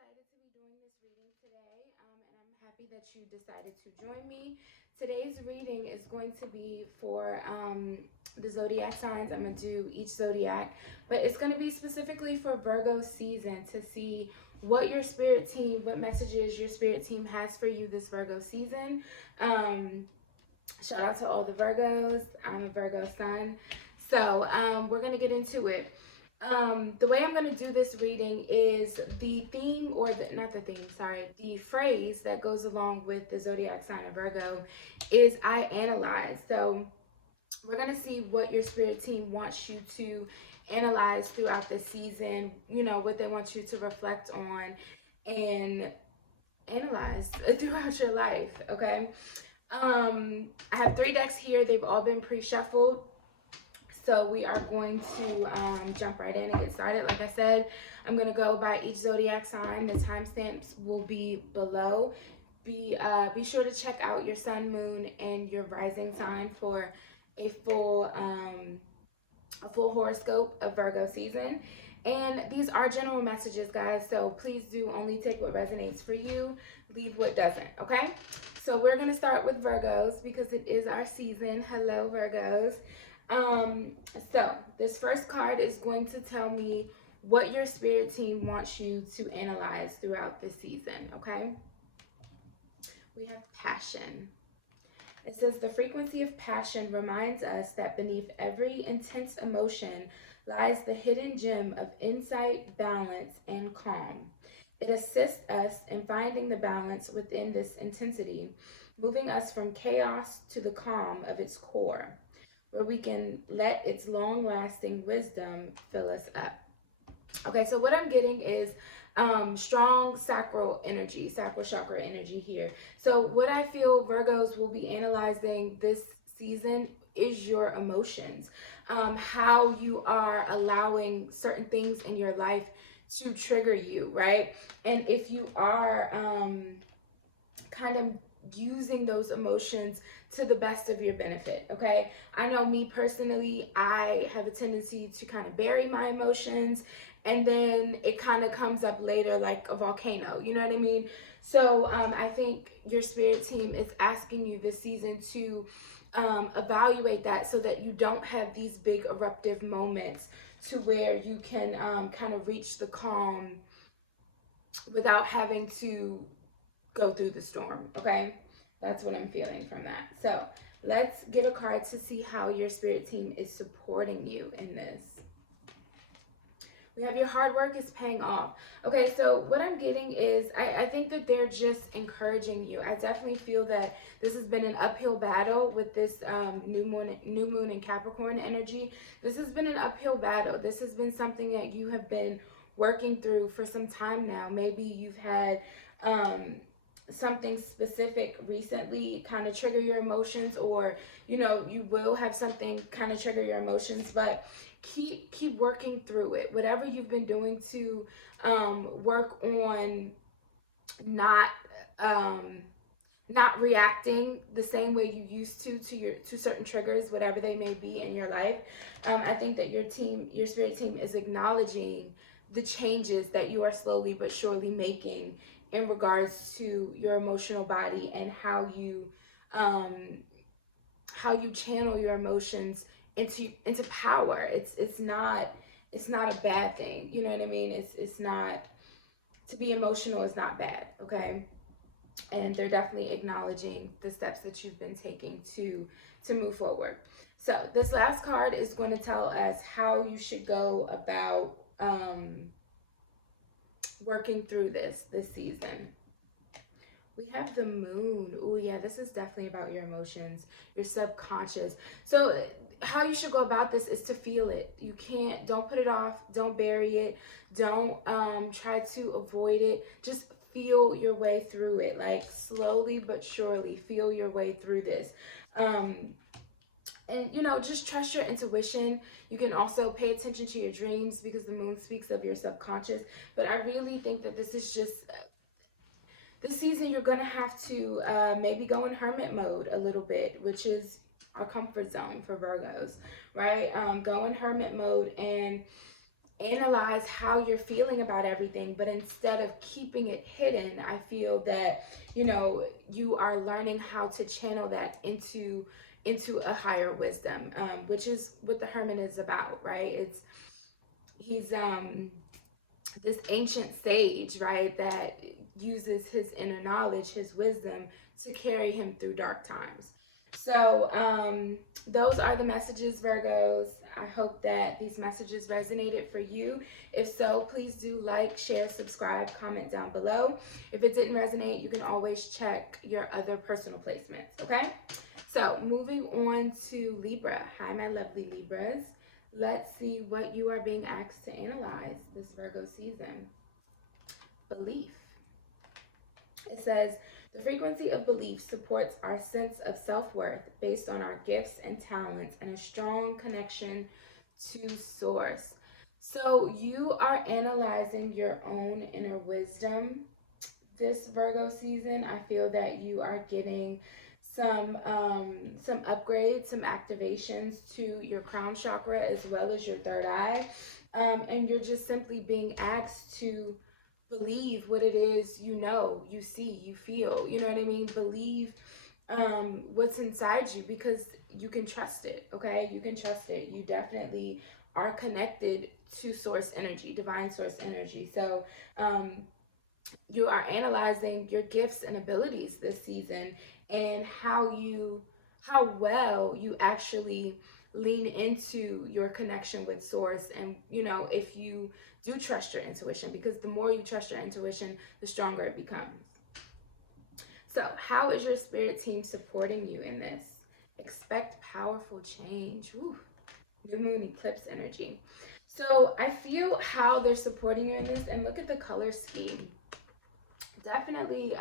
excited to be doing this reading today, and I'm happy that you decided to join me. Today's reading is going to be for the zodiac signs. I'm going to do each zodiac, but it's going to be specifically for Virgo season to see what your spirit team, what messages your spirit team has for you this Virgo season. Shout out to all the Virgos. I'm a Virgo sun. So we're going to get into it. The way I'm going to do this reading is the theme, or not the theme, sorry, the phrase that goes along with the zodiac sign of Virgo is I analyze. So we're going to see what your spirit team wants you to analyze throughout the season, you know, what they want you to reflect on and analyze throughout your life, okay? I have 3 decks here. They've all been pre-shuffled. So we are going to jump right in and get started. Like I said, I'm going to go by each zodiac sign. The timestamps will be below. Be sure to check out your sun, moon, and your rising sign for a full horoscope of Virgo season. And these are general messages, guys. So please do only take what resonates for you. Leave what doesn't, okay? So we're going to start with Virgos because it is our season. Hello, Virgos. So this first card is going to tell me what your spirit team wants you to analyze throughout this season, okay? We have passion. It says the frequency of passion reminds us that beneath every intense emotion lies the hidden gem of insight, balance, and calm. It assists us in finding the balance within this intensity, moving us from chaos to the calm of its core, where we can let its long-lasting wisdom fill us up. Okay, so what I'm getting is strong sacral energy, sacral chakra energy here. So what I feel Virgos will be analyzing this season is your emotions, how you are allowing certain things in your life to trigger you, right? And if you are kind of using those emotions to the best of your benefit, okay? I know me personally, I have a tendency to kind of bury my emotions, and then it kind of comes up later like a volcano, you know what I mean? So I think your spirit team is asking you this season to evaluate that so that you don't have these big eruptive moments, to where you can kind of reach the calm without having to go through the storm, okay? That's what I'm feeling from that. So let's get a card to see how your spirit team is supporting you in this. We have your hard work is paying off. Okay, so what I'm getting is I think that they're just encouraging you. I definitely feel that this has been an uphill battle with this new moon and Capricorn energy. This has been an uphill battle. This has been something that you have been working through for some time now. Maybe you've had something specific recently kind of trigger your emotions, or you know, you will have something kind of trigger your emotions, but keep working through it. Whatever you've been doing to work on not not reacting the same way you used to certain triggers, whatever they may be in your life. I think that your spirit team is acknowledging the changes that you are slowly but surely making in regards to your emotional body, and how you channel your emotions into power. It's not a bad thing, you know what I mean? It's not, to be emotional is not bad, okay? And they're definitely acknowledging the steps that you've been taking to move forward. So this last card is going to tell us how you should go about working through this season. We have the moon. Oh yeah, this is definitely about your emotions, your subconscious. So how you should go about this is to feel it. Don't put it off, don't bury it, don't try to avoid it. Just feel your way through it, like slowly but surely feel your way through this. And you know, just trust your intuition. You can also pay attention to your dreams, because the moon speaks of your subconscious. But I really think that this is just this season you're gonna have to maybe go in hermit mode a little bit, which is our comfort zone for Virgos, right? Go in hermit mode and analyze how you're feeling about everything, but instead of keeping it hidden, I feel that, you know, you are learning how to channel that into a higher wisdom, which is what the Hermit is about, right? He's this ancient sage, right, that uses his inner knowledge, his wisdom, to carry him through dark times. So those are the messages, Virgos. I hope that these messages resonated for you. If so, please do like, share, subscribe, comment down below. If it didn't resonate, you can always check your other personal placements, okay? So moving on to Libra. Hi, my lovely Libras. Let's see what you are being asked to analyze this Virgo season. Belief. It says, the frequency of belief supports our sense of self-worth based on our gifts and talents and a strong connection to source. So you are analyzing your own inner wisdom this Virgo season. I feel that you are getting some upgrades, some activations to your crown chakra as well as your third eye. And you're just simply being asked to believe what it is you know, you see, you feel, you know what I mean? Believe what's inside you, because you can trust it, okay? You can trust it. You definitely are connected to source energy, divine source energy. So you are analyzing your gifts and abilities this season, and how well you actually lean into your connection with source. And you know, if you do trust your intuition, because the more you trust your intuition, the stronger it becomes. So how is your spirit team supporting you in this? Expect powerful change. Woo. New moon eclipse energy. So I feel how they're supporting you in this, and look at the color scheme. Definitely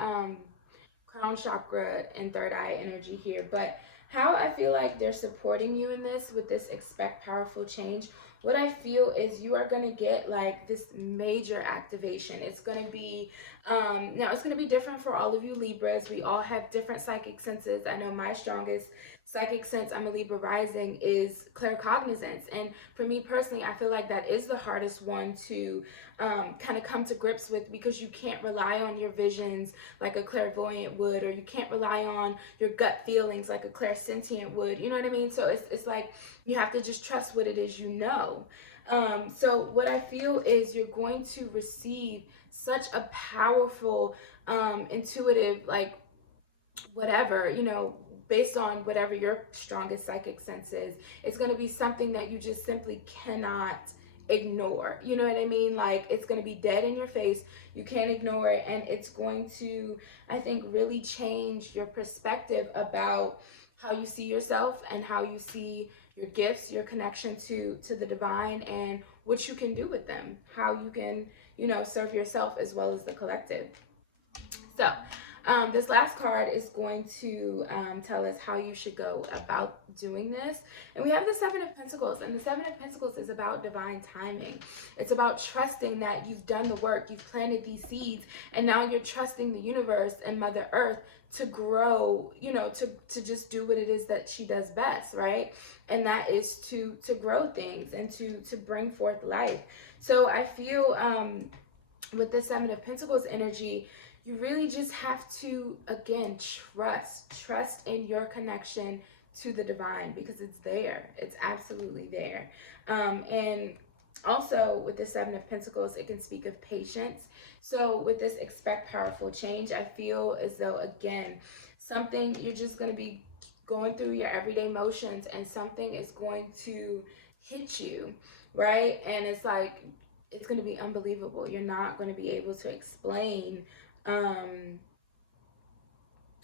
crown chakra and third eye energy here, but how I feel like they're supporting you in this with this expect powerful change, what I feel is you are going to get like this major activation. It's going to be now it's going to be different for all of you Libras. We all have different psychic senses. I know my strongest psychic sense, I'm a Libra rising, is claircognizance. And for me personally, I feel like that is the hardest one to kind of come to grips with, because you can't rely on your visions like a clairvoyant would, or you can't rely on your gut feelings like a clairsentient would, you know what I mean? So it's like you have to just trust what it is you know. So what I feel is you're going to receive such a powerful intuitive, like whatever, you know, based on whatever your strongest psychic sense is. It's going to be something that you just simply cannot ignore. You know what I mean? Like, it's going to be dead in your face. You can't ignore it. And it's going to, I think, really change your perspective about how you see yourself and how you see your gifts, your connection to the divine, and what you can do with them, how you can, you know, serve yourself as well as the collective. So this last card is going to tell us how you should go about doing this. And we have the Seven of Pentacles, and the Seven of Pentacles is about divine timing. It's about trusting that you've done the work, you've planted these seeds, and now you're trusting the universe and Mother Earth to grow, you know, to just do what it is that she does best, right? And that is to grow things and to bring forth life. So I feel with the Seven of Pentacles energy, you really just have to, again, trust in your connection to the divine, because it's there. It's absolutely there. And also with the Seven of Pentacles, it can speak of patience. So with this expect powerful change, I feel as though, again, something, you're just going to be going through your everyday motions, and something is going to hit you, right? And it's like, it's going to be unbelievable. You're not going to be able to explain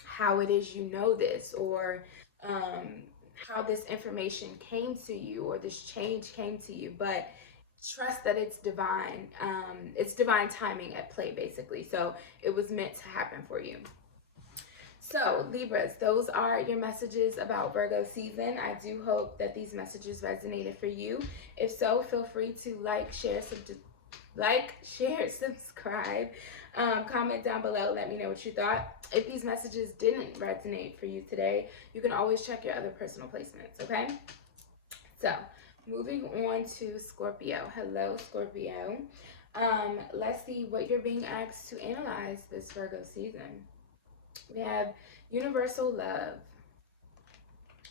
how it is you know this, or how this information came to you, or this change came to you, but trust that it's divine. It's divine timing at play, basically. So it was meant to happen for you. So Libras, those are your messages about Virgo season. I do hope that these messages resonated for you. If so, feel free to like, share, subscribe. Comment down below, let me know what you thought. If these messages didn't resonate for you today, you can always check your other personal placements, okay? So Moving on to Scorpio. Hello, Scorpio. Let's see what you're being asked to analyze this Virgo season. We have universal love.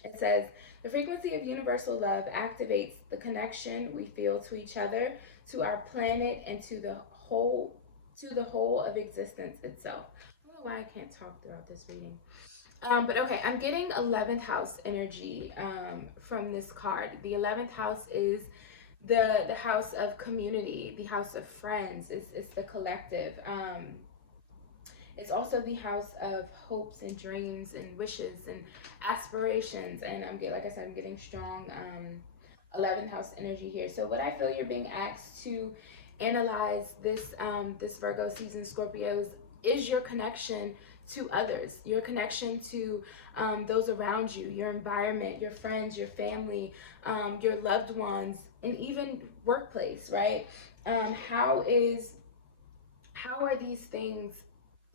It says, the frequency of universal love activates the connection we feel to each other, to our planet, and to the whole of existence itself. I don't know why I can't talk throughout this reading. But okay, I'm getting 11th house energy from this card. The 11th house is the house of community, the house of friends. It's the collective. It's also the house of hopes and dreams and wishes and aspirations. And like I said, I'm getting strong 11th house energy here. So what I feel you're being asked to analyze this Virgo season, Scorpios, is your connection to others, your connection to those around you, your environment, your friends, your family, your loved ones, and even workplace, right? How are these things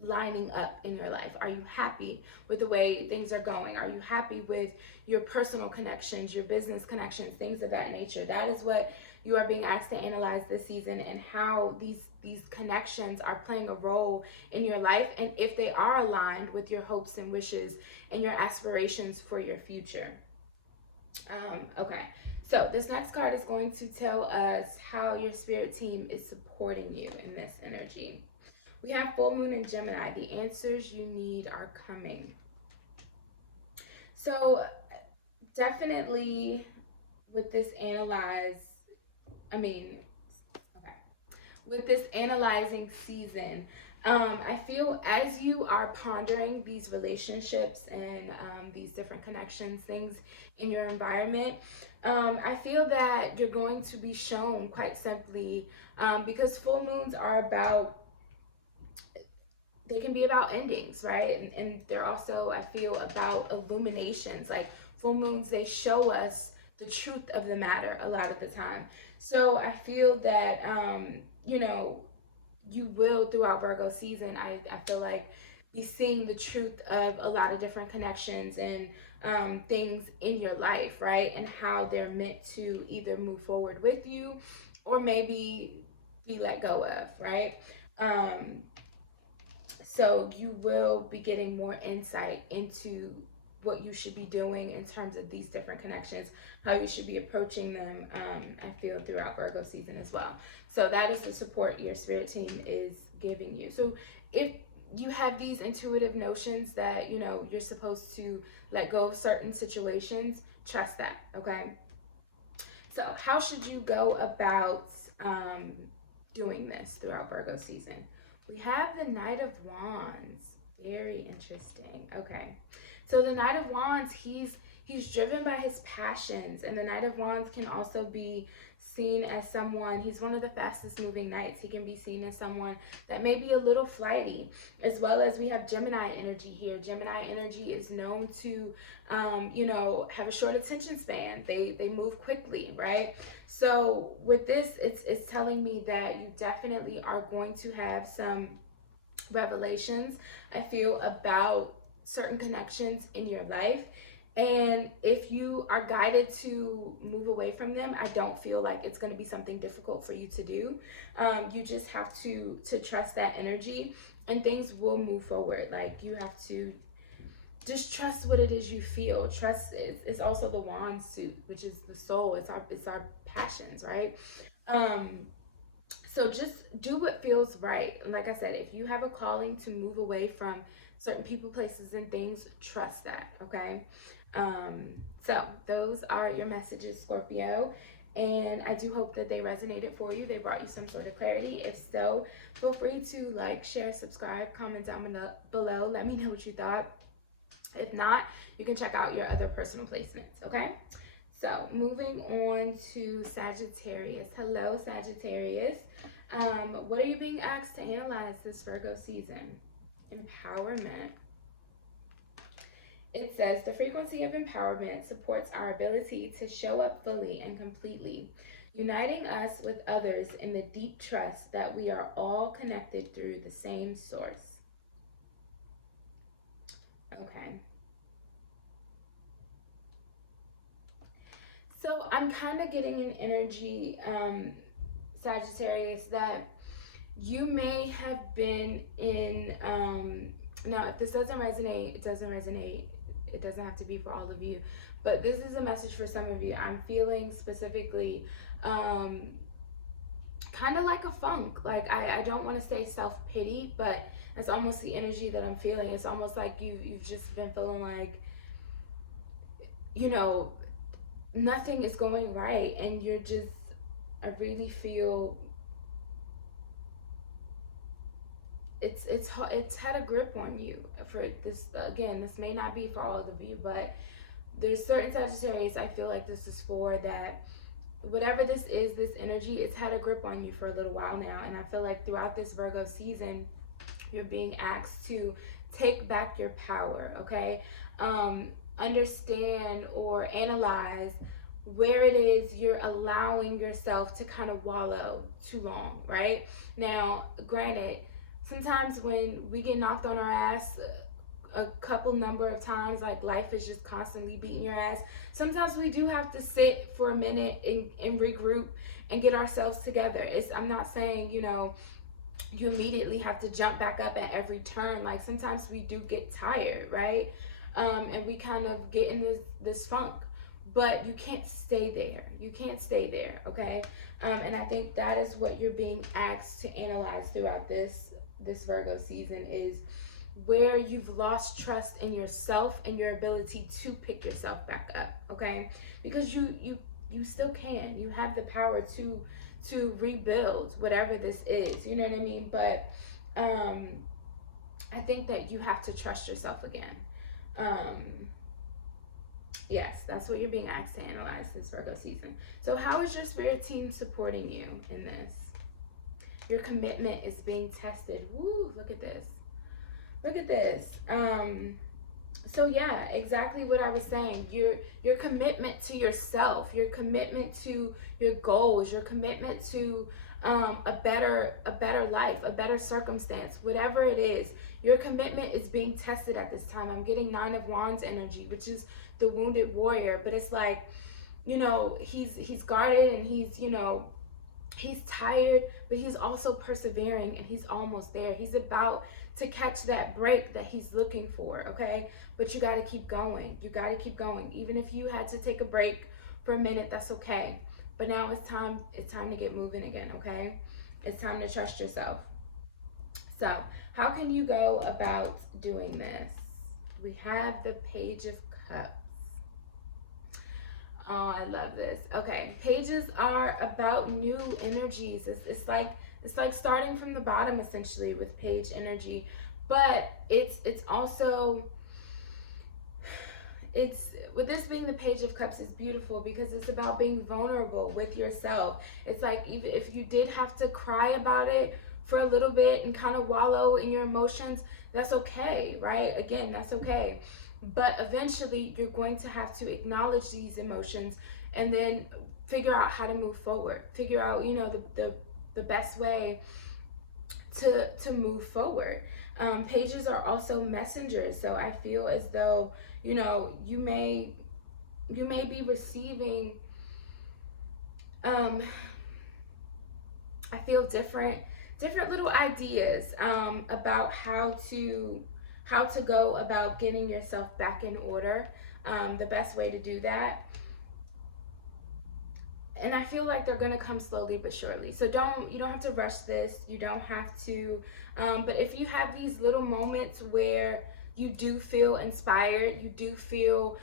lining up in your life? Are you happy with the way things are going? Are you happy with your personal connections, your business connections, things of that nature? That is what you are being asked to analyze this season, and how these connections are playing a role in your life, and if they are aligned with your hopes and wishes and your aspirations for your future. Okay, so this next card is going to tell us how your spirit team is supporting you in this energy. We have full moon in Gemini. The answers you need are coming. So definitely with this with this analyzing season, I feel as you are pondering these relationships and these different connections, things in your environment, I feel that you're going to be shown, quite simply, because full moons are they can be about endings, right? And they're also, I feel, about illuminations. Like full moons, they show us the truth of the matter a lot of the time. So I feel that, you will, throughout Virgo season, I feel like, be seeing the truth of a lot of different connections and things in your life, right? And how they're meant to either move forward with you or maybe be let go of, right? So you will be getting more insight into what you should be doing in terms of these different connections, how you should be approaching them, I feel, throughout Virgo season as well. So that is the support your spirit team is giving you. So if you have these intuitive notions that, you're supposed to let go of certain situations, trust that, okay? So how should you go about doing this throughout Virgo season? We have the Knight of Wands. Very interesting. Okay. So the Knight of Wands, he's driven by his passions, and the Knight of Wands can also be seen as someone, he's one of the fastest moving knights. He can be seen as someone that may be a little flighty, as well as we have Gemini energy here. Gemini energy is known to, have a short attention span. They move quickly, right? So with this, it's telling me that you definitely are going to have some revelations, I feel, about certain connections in your life. And if you are guided to move away from them, I don't feel like it's going to be something difficult for you to do. You just have to trust that energy, and things will move forward. Like, you have to just trust what it is you feel. Trust is also the wand suit, which is the soul. It's our passions, right? So just do what feels right. Like I said, if you have a calling to move away from certain people, places, and things, trust that, okay? So those are your messages, Scorpio, and I do hope that they resonated for you. They brought you some sort of clarity. If so, feel free to like, share, subscribe, comment down below. Let me know what you thought. If not, you can check out your other personal placements, okay? So moving on to Sagittarius. Hello, Sagittarius. What are you being asked to analyze this Virgo season? Empowerment. It says, the frequency of empowerment supports our ability to show up fully and completely, uniting us with others in the deep trust that we are all connected through the same source. Okay. So So I'm kind of getting an energy, Sagittarius, that you may have been in, now if this doesn't resonate, it doesn't resonate. It doesn't have to be for all of you. But this is a message for some of you. I'm feeling specifically kind of like a funk. Like, I don't want to say self-pity, but it's almost the energy that I'm feeling. It's almost like you've just been feeling like, you know, nothing is going right, and you're just, I really feel it's had a grip on you for this. Again, this may not be for all of you, but there's certain Sagittarius I feel like this is for, that whatever this is, this energy, it's had a grip on you for a little while now. And I feel like throughout this Virgo season, you're being asked to take back your power, okay? Understand or analyze where it is you're allowing yourself to kind of wallow too long, right? Now, granted, sometimes when we get knocked on our ass a couple number of times, like life is just constantly beating your ass, sometimes we do have to sit for a minute and regroup and get ourselves together. I'm not saying, you know, you immediately have to jump back up at every turn. Like, sometimes we do get tired, right? And we kind of get in this funk, but you can't stay there. You can't stay there, okay? And I think that is what you're being asked to analyze throughout this Virgo season, is where you've lost trust in yourself and your ability to pick yourself back up, okay? Because you still can. You have the power to rebuild whatever this is, you know what I mean? But I think that you have to trust yourself again. Yes, that's what you're being asked to analyze this Virgo season. So how is your spirit team supporting you in this? Your commitment is being tested. Woo, look at this. Look at this. So yeah, exactly what I was saying. Your commitment to yourself, your commitment to your goals, your commitment to a better life, a better circumstance, whatever it is, your commitment is being tested at this time. I'm getting 9 of Wands energy, which is the wounded warrior, but it's like, you know, he's guarded and he's, you know, he's tired, but he's also persevering, and he's almost there. He's about to catch that break that he's looking for, okay? But you got to keep going. You got to keep going. Even if you had to take a break for a minute, that's okay. But now it's time to get moving again, okay? It's time to trust yourself. So, how can you go about doing this? We have the Page of Cups. Oh, I love this. Okay, pages are about new energies. It's like starting from the bottom, essentially, with page energy, but it's also, with this being the Page of Cups, is beautiful because it's about being vulnerable with yourself. It's like, even if you did have to cry about it for a little bit and kind of wallow in your emotions, that's okay, right? Again, that's okay. But eventually you're going to have to acknowledge these emotions and then figure out how to move forward. Figure out, you know, the best way to move forward. Pages are also messengers, so I feel as though, you know, you may be receiving I feel different little ideas about how to go about getting yourself back in order, the best way to do that. And I feel like they're gonna come slowly but surely. So you don't have to rush this. You don't have to, but if you have these little moments where you do feel inspired, you do feel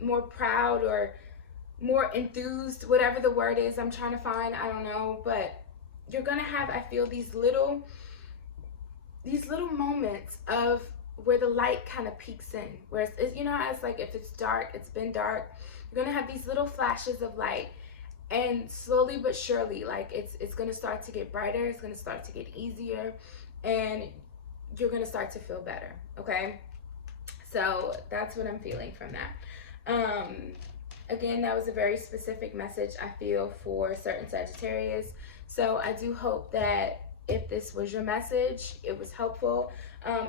more proud or more enthused, whatever the word is I'm trying to find, I don't know, but you're gonna have, I feel, these little moments of where the light kind of peeks in, where it's, you know how it's like, if it's dark, it's been dark, you're gonna have these little flashes of light, and slowly but surely, like, it's gonna start to get brighter, it's gonna start to get easier, and you're gonna start to feel better, okay? So that's what I'm feeling from that. Again, that was a very specific message, I feel, for certain Sagittarius. So I do hope that if this was your message, it was helpful.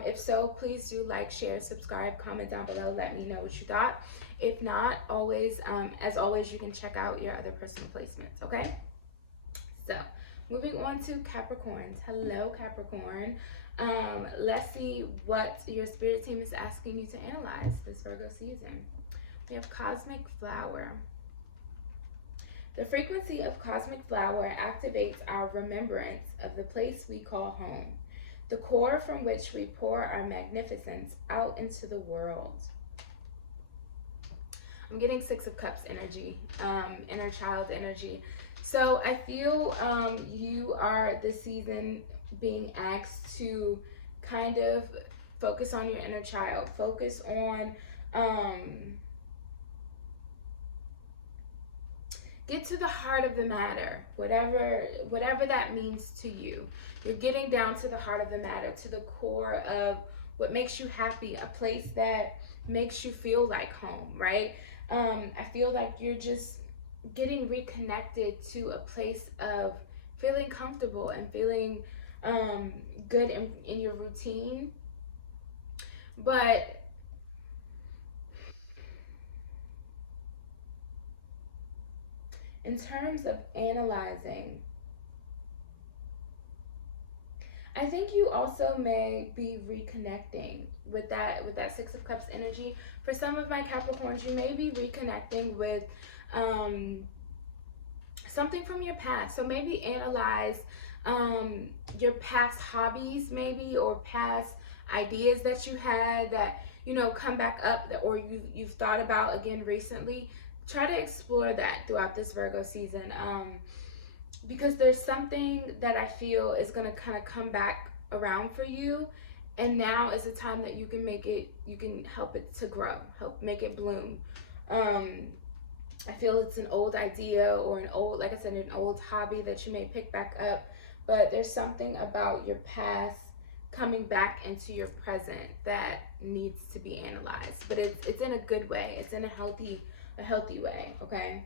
If so, please do like, share, subscribe, comment down below. Let me know what you thought. If not, always, as always, you can check out your other personal placements, okay? So, moving on to Capricorns. Hello, Capricorn. Let's see what your spirit team is asking you to analyze this Virgo season. We have Cosmic Flower. The frequency of Cosmic Flower activates our remembrance of the place we call home, the core from which we pour our magnificence out into the world. I'm getting Six of Cups energy, inner child energy. So I feel you are this season being asked to kind of focus on your inner child. Focus on, get to the heart of the matter, whatever that means to you. You're getting down to the heart of the matter, to the core of what makes you happy, a place that makes you feel like home, right? I feel like you're just getting reconnected to a place of feeling comfortable and feeling good in your routine. But in terms of analyzing, I think you also may be reconnecting with that Six of Cups energy. For some of my Capricorns, you may be reconnecting with something from your past. So maybe analyze your past hobbies, maybe, or past ideas that you had that, you know, come back up, or you've thought about again recently. Try to explore that throughout this Virgo season, because there's something that I feel is going to kind of come back around for you, and now is the time that you can make it, you can help it to grow, help make it bloom. I feel it's an old idea or an old, like I said, an old hobby that you may pick back up, but there's something about your past coming back into your present that needs to be analyzed, but it's in a good way. It's in a healthy way, okay?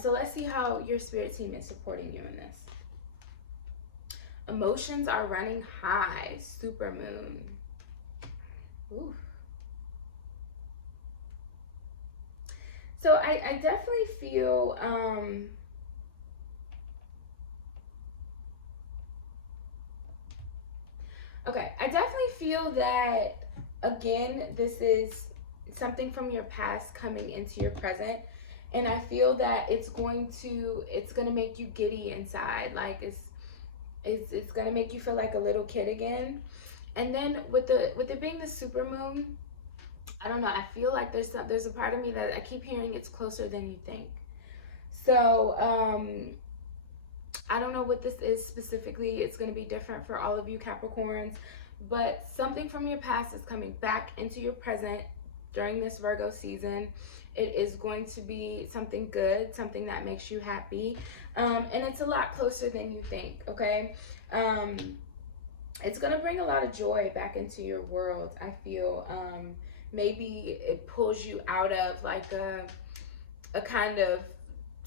So let's see how your spirit team is supporting you in this. Emotions are running high, super moon. Ooh. So I definitely feel okay, I definitely feel that, again, this is something from your past coming into your present, and I feel that it's going to make you giddy inside, like it's going to make you feel like a little kid again. And then with it being the super moon, I don't know, I feel like there's a part of me that I keep hearing it's closer than you think. So I don't know what this is specifically. It's going to be different for all of you Capricorns, but something from your past is coming back into your present during this Virgo season. It is going to be something good, something that makes you happy, and it's a lot closer than you think, okay? It's going to bring a lot of joy back into your world, I feel. Maybe it pulls you out of like a kind of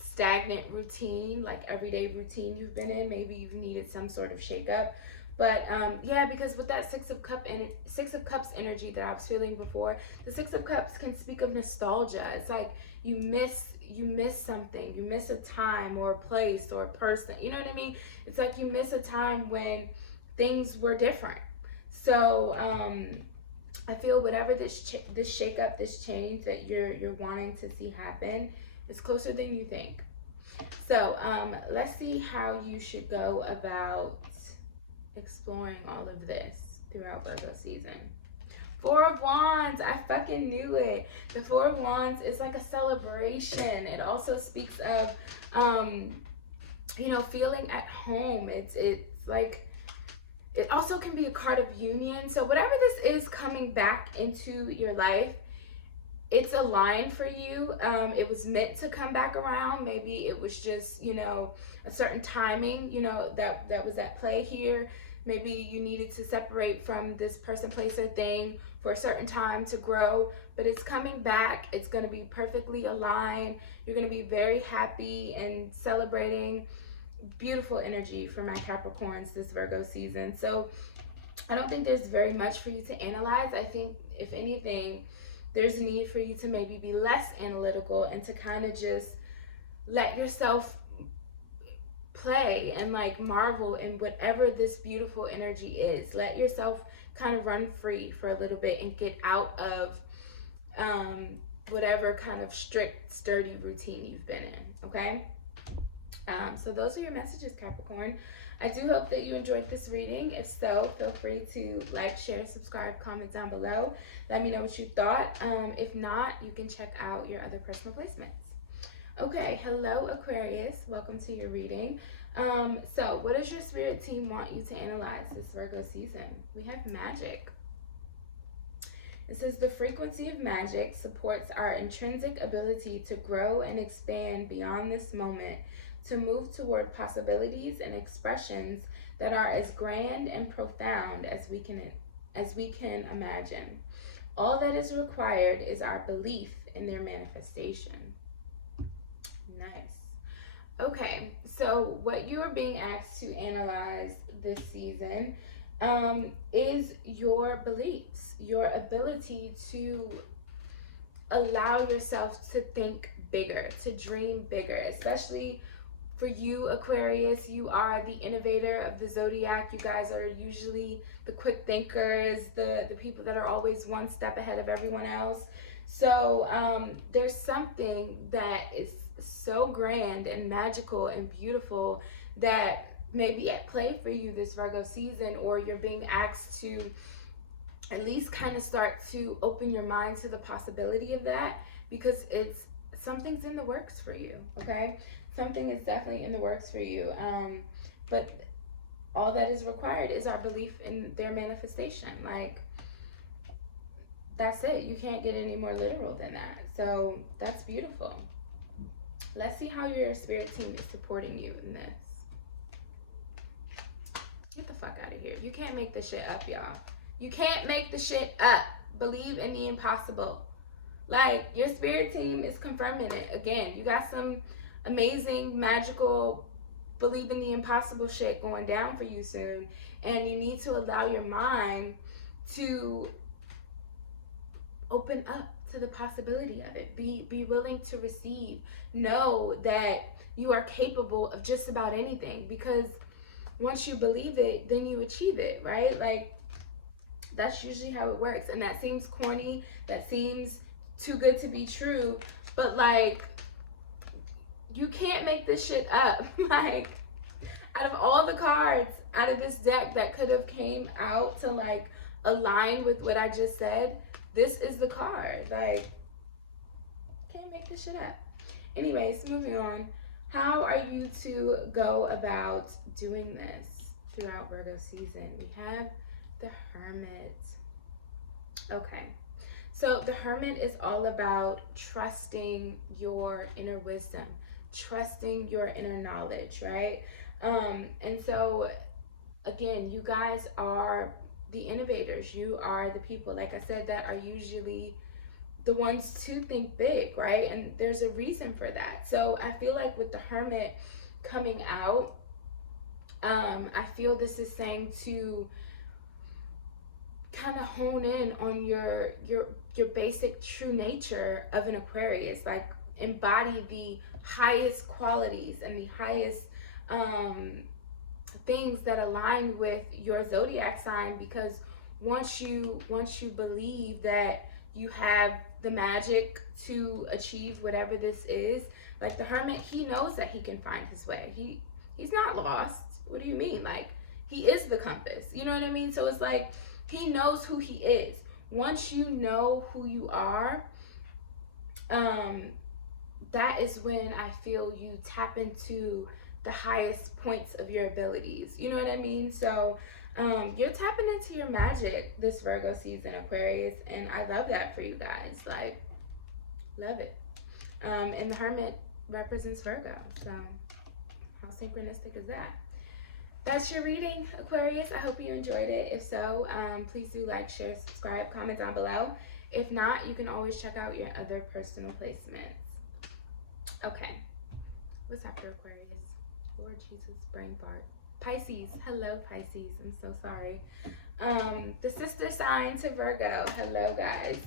stagnant routine, like everyday routine you've been in. Maybe you've needed some sort of shakeup. But yeah, because with that Six of Cups energy that I was feeling before, the Six of Cups can speak of nostalgia. It's like you miss something, you miss a time or a place or a person. You know what I mean? It's like you miss a time when things were different. So I feel whatever this shakeup, this change that you're wanting to see happen is closer than you think. So let's see how you should go about exploring all of this throughout Virgo season. Four of Wands, I fucking knew it. The Four of Wands is like a celebration. It also speaks of, you know, feeling at home. It's like, it also can be a card of union. So whatever this is coming back into your life, it's a line for you. It was meant to come back around. Maybe it was just, you know, a certain timing, you know, that was at play here. Maybe you needed to separate from this person, place, or thing for a certain time to grow, but it's coming back. It's going to be perfectly aligned. You're going to be very happy and celebrating beautiful energy for my Capricorns this Virgo season. So I don't think there's very much for you to analyze. I think, if anything, there's a need for you to maybe be less analytical and to kind of just let yourself play and like marvel in whatever this beautiful energy is. Let yourself kind of run free for a little bit and get out of whatever kind of strict, sturdy routine you've been in, okay? So those are your messages, Capricorn. I do hope that you enjoyed this reading. If so, feel free to like, share, subscribe, comment down below. Let me know what you thought. If not, you can check out your other personal placements. Okay, hello Aquarius. Welcome to your reading. So what does your spirit team want you to analyze this Virgo season? We have magic. It says the frequency of magic supports our intrinsic ability to grow and expand beyond this moment, to move toward possibilities and expressions that are as grand and profound as we can imagine. All that is required is our belief in their manifestation. Nice. Okay, so what you are being asked to analyze this season is your beliefs, your ability to allow yourself to think bigger, to dream bigger, especially for you, Aquarius. You are the innovator of the zodiac. You guys are usually the quick thinkers, the people that are always one step ahead of everyone else. So there's something that is so grand and magical and beautiful that may be at play for you this Virgo season, or you're being asked to at least kind of start to open your mind to the possibility of that, because something's in the works for you, okay? Something is definitely in the works for you. But all that is required is our belief in their manifestation. Like, that's it. You can't get any more literal than that. So that's beautiful. Let's see how your spirit team is supporting you in this. Get the fuck out of here. You can't make this shit up, y'all. You can't make the shit up. Believe in the impossible. Like, your spirit team is confirming it. Again, you got some amazing, magical, believe in the impossible shit going down for you soon. And you need to allow your mind to open up to the possibility of it. Be willing to receive. Know that you are capable of just about anything, because once you believe it, then you achieve it, right? Like, that's usually how it works. And that seems corny, that seems too good to be true, but like, you can't make this shit up. Like, out of all the cards out of this deck that could have came out to like align with what I just said, this is the card. Like, can't make this shit up. Anyways, moving on. How are you to go about doing this throughout Virgo season? We have the Hermit. Okay. So the Hermit is all about trusting your inner wisdom, trusting your inner knowledge, right? And so, again, you guys are the innovators. You are the people, like I said, that are usually the ones to think big, right? And there's a reason for that. So I feel like with the Hermit coming out, I feel this is saying to kind of hone in on your basic true nature of an Aquarius, like embody the highest qualities and the highest things that align with your zodiac sign, because once you believe that you have the magic to achieve whatever this is, like the Hermit, he knows that he can find his way. He's not lost. What do you mean? Like, he is the compass. You know what I mean? So it's like, he knows who he is. Once you know who you are, that is when I feel you tap into the highest points of your abilities. You know what I mean? So you're tapping into your magic this Virgo season, Aquarius, and I love that for you guys. Like, love it. And the Hermit represents Virgo, so how synchronistic is that? That's your reading, Aquarius. I hope you enjoyed it. If so, please do like, share, subscribe, comment down below. If not, you can always check out your other personal placements. Okay, what's after Aquarius? Lord Jesus, brain fart. Pisces, hello Pisces, I'm so sorry. The sister sign to Virgo, hello guys.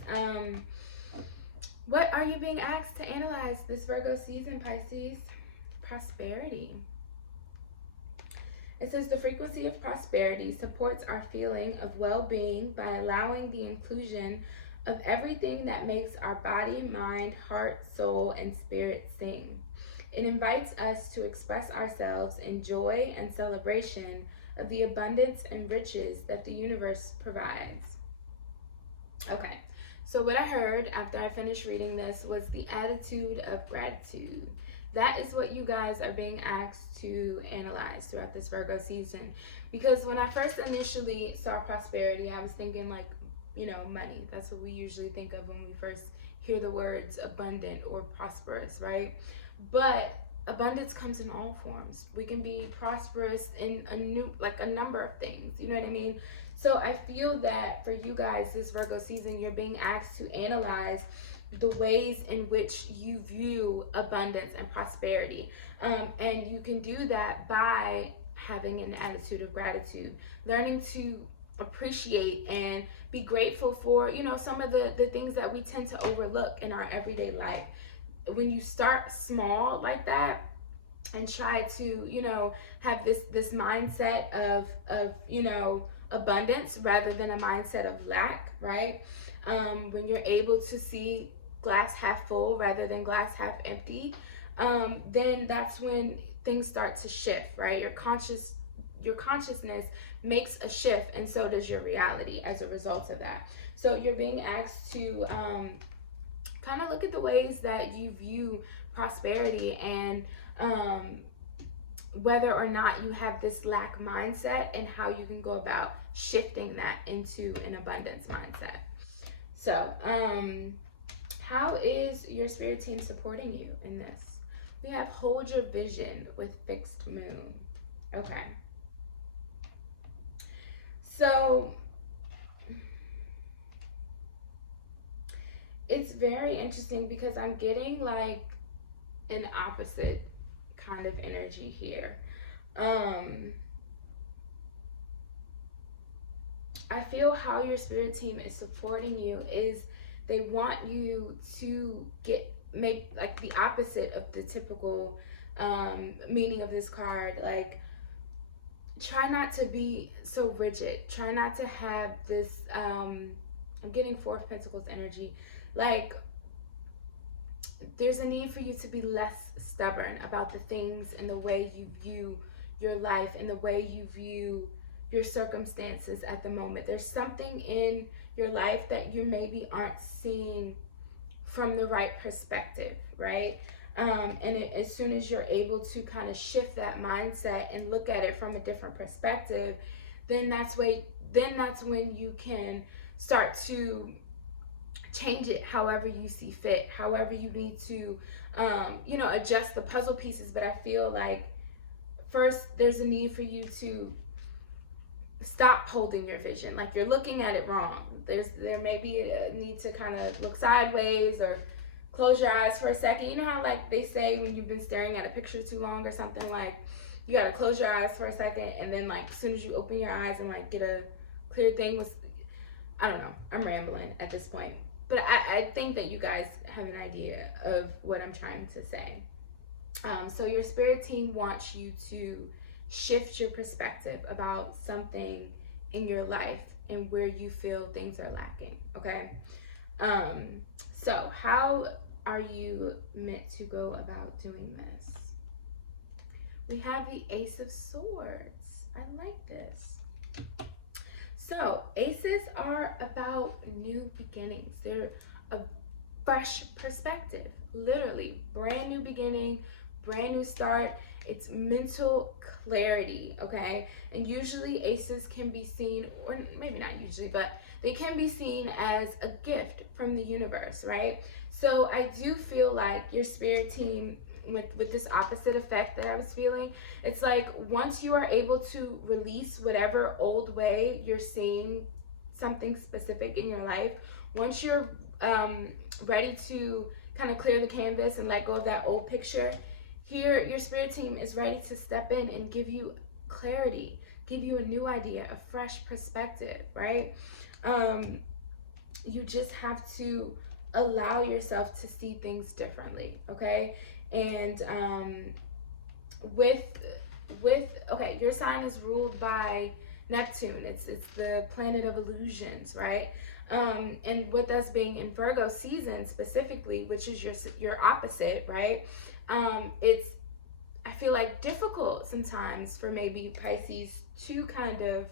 What are you being asked to analyze this Virgo season, Pisces? Prosperity. It says the frequency of prosperity supports our feeling of well-being by allowing the inclusion of everything that makes our body, mind, heart, soul, and spirit sing. It invites us to express ourselves in joy and celebration of the abundance and riches that the universe provides. Okay, so what I heard after I finished reading this was the attitude of gratitude. That is what you guys are being asked to analyze throughout this Virgo season. Because when I first initially saw prosperity, I was thinking like, you know, money. That's what we usually think of when we first hear the words abundant or prosperous, right? But abundance comes in all forms. We can be prosperous in a number of things, you know what I mean? So I feel that for you guys this Virgo season, you're being asked to analyze the ways in which you view abundance and prosperity. And you can do that by having an attitude of gratitude, learning to appreciate and be grateful for, you know, some of the things that we tend to overlook in our everyday life. When you start small like that and try to, you know, have this mindset of you know, abundance rather than a mindset of lack, right? When you're able to see glass half full rather than glass half empty, then that's when things start to shift, right? Your consciousness makes a shift, and so does your reality as a result of that. So you're being asked to kind of look at the ways that you view prosperity and whether or not you have this lack mindset and how you can go about shifting that into an abundance mindset. So, how is your spirit team supporting you in this? We have hold your vision with fixed moon. Okay. So, it's very interesting because I'm getting like an opposite kind of energy here. I feel how your spirit team is supporting you is they want you to make like the opposite of the typical meaning of this card. Like, try not to be so rigid. Try not to have this, I'm getting Four of Pentacles energy. Like, there's a need for you to be less stubborn about the things and the way you view your life and the way you view your circumstances at the moment. There's something in your life that you maybe aren't seeing from the right perspective, right? As soon as you're able to kind of shift that mindset and look at it from a different perspective, then that's when you can start to change it however you see fit, however you need to, you know, adjust the puzzle pieces. But I feel like first there's a need for you to stop holding your vision. Like, you're looking at it wrong. There may be a need to kind of look sideways or close your eyes for a second. You know how like they say when you've been staring at a picture too long or something, like you got to close your eyes for a second, and then like as soon as you open your eyes and like get a clear thing with, I don't know, I'm rambling at this point. But I think that you guys have an idea of what I'm trying to say. So your spirit team wants you to shift your perspective about something in your life and where you feel things are lacking, okay? So how are you meant to go about doing this? We have the Ace of Swords. I like this. So aces are about new beginnings. They're a fresh perspective, literally brand new beginning, brand new start. It's mental clarity, okay? And usually aces can be seen, or maybe not usually, but they can be seen as a gift from the universe, right? So I do feel like your spirit team, with this opposite effect that I was feeling, it's like once you are able to release whatever old way you're seeing something specific in your life, once you're ready to kind of clear the canvas and let go of that old picture, here your spirit team is ready to step in and give you clarity, give you a new idea, a fresh perspective, right? You just have to allow yourself to see things differently, okay? And with okay, your sign is ruled by Neptune. It's the planet of illusions, right? And with us being in Virgo season specifically, which is your opposite, right? It's, I feel like, difficult sometimes for maybe Pisces to kind of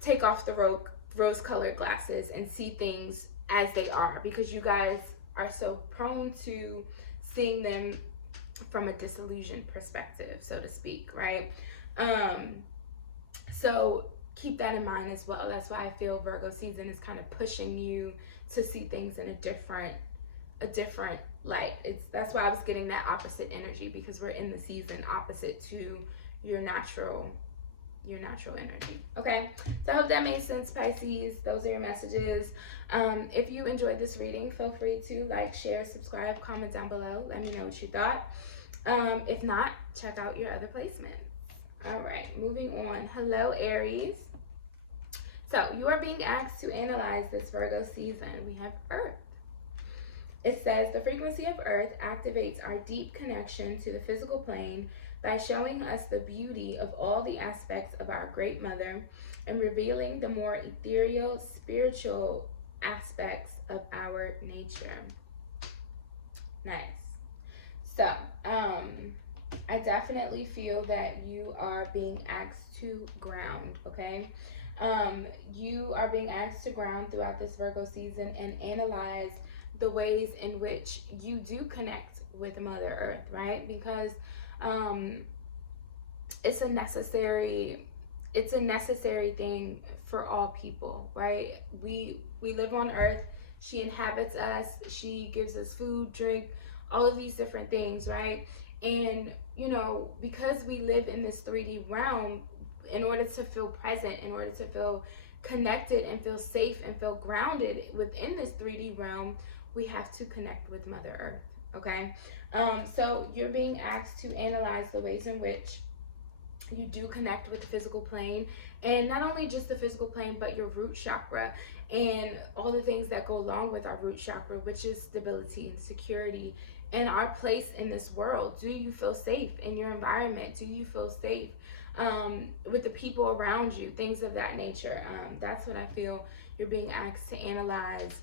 take off the rose-colored glasses and see things as they are, because you guys are so prone to seeing them from a disillusioned perspective, so to speak, right? So keep that in mind as well. That's why I feel Virgo season is kind of pushing you to see things in a different light. That's why I was getting that opposite energy, because we're in the season opposite to your natural energy. Okay, so I hope that made sense, Pisces. Those are your messages. If you enjoyed this reading, feel free to like, share, subscribe, comment down below. Let me know what you thought. If not, check out your other placements. All right, moving on. Hello, Aries. So you are being asked to analyze this Virgo season. We have Earth. It says the frequency of Earth activates our deep connection to the physical plane by showing us the beauty of all the aspects of our Great Mother and revealing the more ethereal, spiritual aspects of our nature. Nice. So, I definitely feel that you are being asked to ground, okay? You are being asked to ground throughout this Virgo season and analyze the ways in which you do connect with Mother Earth, right? Because it's a necessary thing for all people, right? We live on Earth. She inhabits us. She gives us food, drink, all of these different things, right? And you know, because we live in this 3D realm, in order to feel present, in order to feel connected and feel safe and feel grounded within this 3D realm, we have to connect with Mother Earth, okay? So you're being asked to analyze the ways in which you do connect with the physical plane, and not only just the physical plane, but your root chakra and all the things that go along with our root chakra, which is stability and security and our place in this world. Do you feel safe in your environment? Do you feel safe with the people around you? Things of that nature. That's what I feel you're being asked to analyze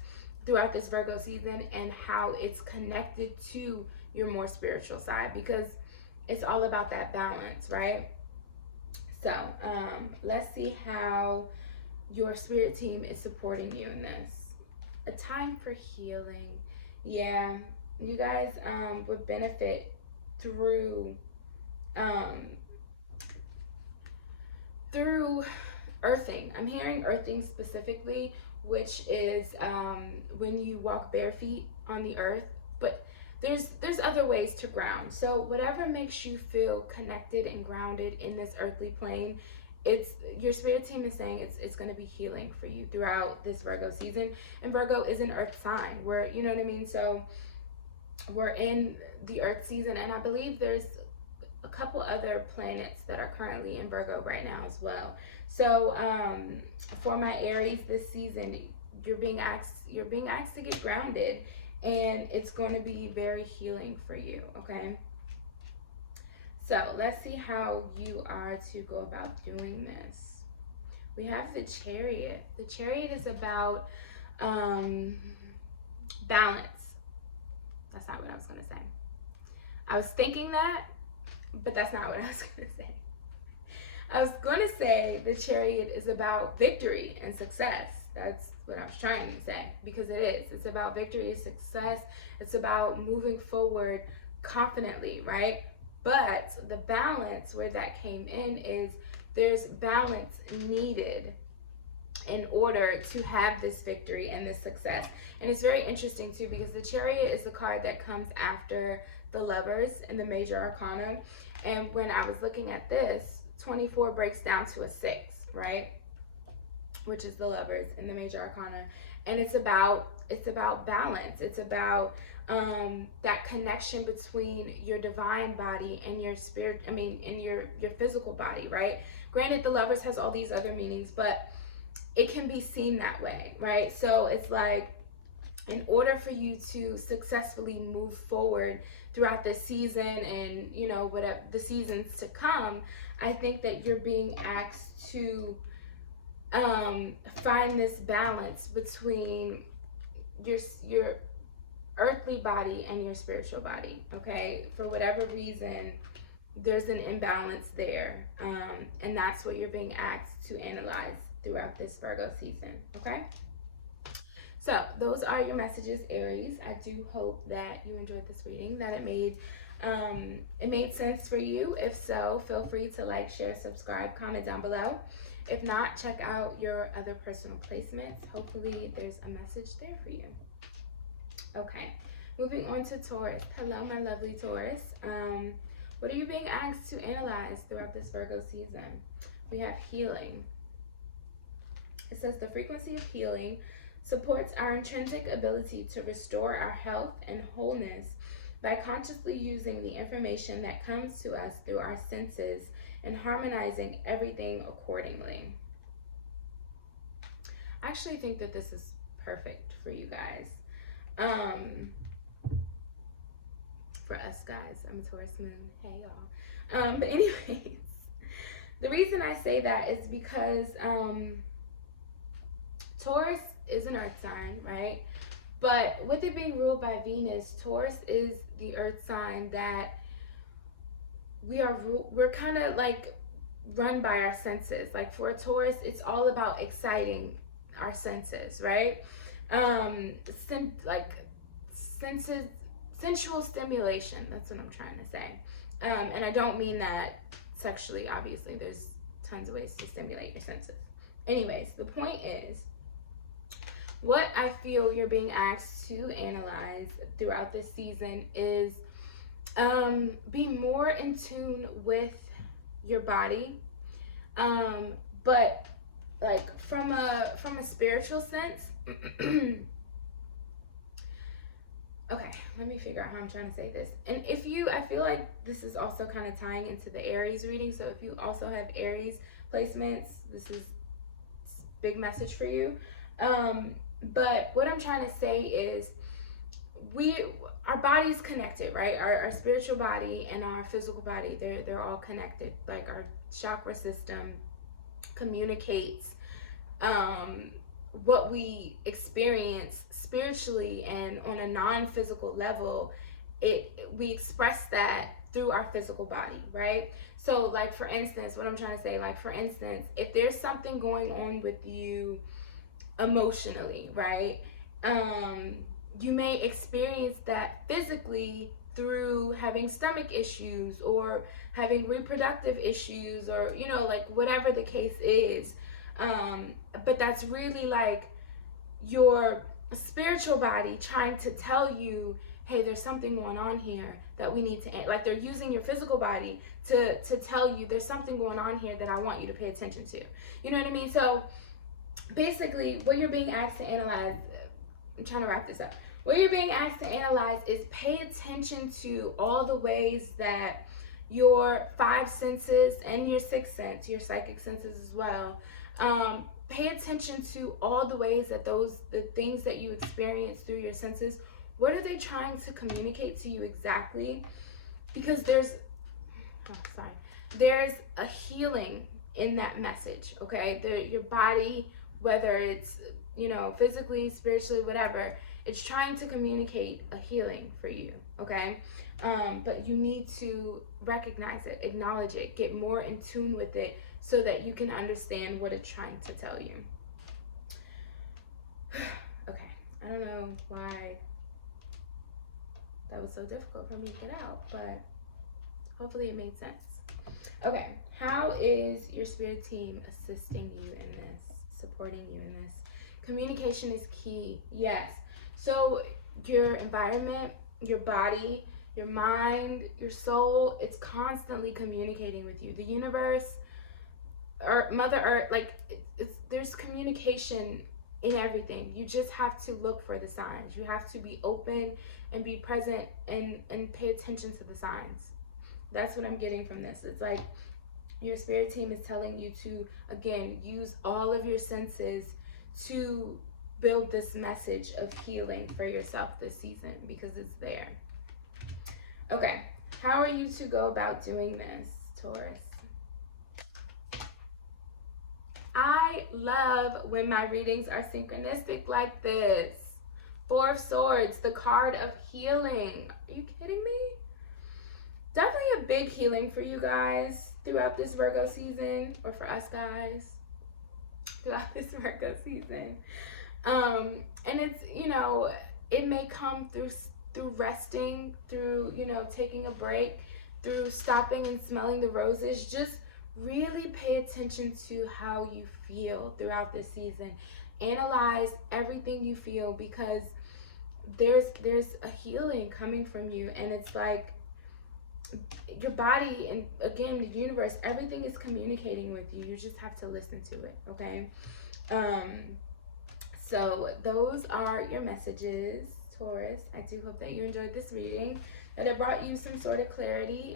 throughout this Virgo season, and how it's connected to your more spiritual side, because it's all about that balance, right? So let's see how your spirit team is supporting you in this. A time for healing. Yeah, you guys would benefit through earthing. I'm hearing earthing specifically, which is when you walk bare feet on the earth. But there's other ways to ground. So whatever makes you feel connected and grounded in this earthly plane, it's your spirit team is saying it's going to be healing for you throughout this Virgo season. And Virgo is an earth sign. We're, you know what I mean? So we're in the earth season, and I believe there's a couple other planets that are currently in Virgo right now as well. So for my Aries this season, you're being asked to get grounded, and it's going to be very healing for you, okay? So let's see how you are to go about doing this. We have the Chariot. The Chariot is about balance. That's not what I was going to say. I was thinking that, but that's not what I was going to say. I was going to say the Chariot is about victory and success. That's what I was trying to say, because it is. It's about victory and success. It's about moving forward confidently, right? But the balance where that came in is there's balance needed in order to have this victory and this success. And it's very interesting too, because the Chariot is the card that comes after the Lovers in the major arcana. And when I was looking at this, 24 breaks down to a 6, right? Which is the Lovers in the major arcana. And it's about it's about balance. It's about that connection between your divine body and your spirit, and your physical body, right? Granted, the Lovers has all these other meanings, but it can be seen that way, right? So it's like, in order for you to successfully move forward throughout the season and, you know, whatever the seasons to come, I think that you're being asked to find this balance between your earthly body and your spiritual body, okay? For whatever reason, there's an imbalance there, and that's what you're being asked to analyze throughout this Virgo season, okay? So those are your messages, Aries. I do hope that you enjoyed this reading, that it made sense for you. If so, feel free to like, share, subscribe, comment down below. If not, check out your other personal placements. Hopefully there's a message there for you. Okay, moving on to Taurus. Hello, my lovely Taurus. What are you being asked to analyze throughout this Virgo season? We have healing. It says the frequency of healing supports our intrinsic ability to restore our health and wholeness by consciously using the information that comes to us through our senses and harmonizing everything accordingly. I actually think that this is perfect for you guys. For us guys, I'm a Taurus moon. Hey y'all. But anyways, the reason I say that is because Taurus is an earth sign, right? But with it being ruled by Venus, Taurus is the earth sign that we're kind of like run by our senses. Like for a Taurus, it's all about exciting our senses, right? Sensual stimulation. That's what I'm trying to say. And I don't mean that sexually, obviously. There's tons of ways to stimulate your senses. Anyways, the point is, what I feel you're being asked to analyze throughout this season is be more in tune with your body, but like from a spiritual sense. Okay, let me figure out how I'm trying to say this. And I feel like this is also kind of tying into the Aries reading. So if you also have Aries placements, this is big message for you. But what I'm trying to say is our body's connected, right? Our spiritual body and our physical body, they're all connected. Like our chakra system communicates what we experience spiritually, and on a non-physical level, we express that through our physical body, right? So like for instance, what I'm trying to say, like for instance, if there's something going on with you emotionally, right? You may experience that physically through having stomach issues or having reproductive issues, or, you know, like whatever the case is. But that's really like your spiritual body trying to tell you, hey, there's something going on here that we need to, like they're using your physical body to tell you there's something going on here that I want you to pay attention to. You know what I mean? So basically what you're being asked to analyze, I'm trying to wrap this up. What you're being asked to analyze is pay attention to all the ways that your five senses and your sixth sense, your psychic senses as well, pay attention to all the ways that the things that you experience through your senses, what are they trying to communicate to you exactly? Because there's a healing in that message, okay? Your body, whether it's, you know, physically, spiritually, whatever, it's trying to communicate a healing for you, okay? But you need to recognize it, acknowledge it, get more in tune with it so that you can understand what it's trying to tell you. Okay, I don't know why that was so difficult for me to get out, but hopefully it made sense. Okay, how is your spirit team assisting you in this, supporting you in this? Communication is key, yes. So your environment, your body, your mind, your soul, it's constantly communicating with you. The universe, or Mother Earth, like there's communication in everything. You just have to look for the signs. You have to be open and be present and pay attention to the signs. That's what I'm getting from this. It's like your spirit team is telling you to, again, use all of your senses to build this message of healing for yourself this season, because it's there. Okay, how are you to go about doing this, Taurus? I love when my readings are synchronistic like this. Four of Swords, the card of healing. Are you kidding me? Definitely a big healing for you guys throughout this Virgo season, or for us guys throughout this Virgo season. And it's, you know, it may come through resting, through, you know, taking a break, through stopping and smelling the roses. Just really pay attention to how you feel throughout this season. Analyze everything you feel, because there's a healing coming from you, and it's like your body and, again, the universe, everything is communicating with you. You just have to listen to it, okay? So those are your messages, Taurus. I do hope that you enjoyed this reading, that it brought you some sort of clarity.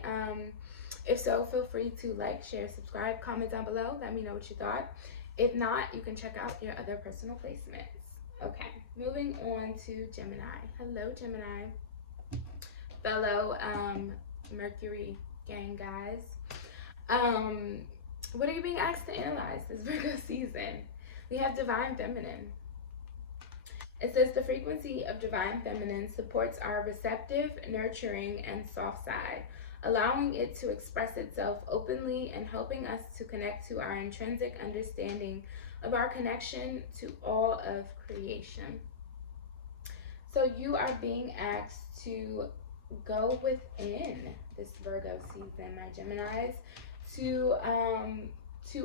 If so, feel free to like, share, subscribe, comment down below. Let me know what you thought. If not, you can check out your other personal placements. Okay, moving on to Gemini. Hello, Gemini. Fellow Mercury gang guys. What are you being asked to analyze this Virgo season? We have Divine Feminine. It says the frequency of Divine Feminine supports our receptive, nurturing, and soft side, allowing it to express itself openly and helping us to connect to our intrinsic understanding of our connection to all of creation. So you are being asked to go within this Virgo season, my Geminis, to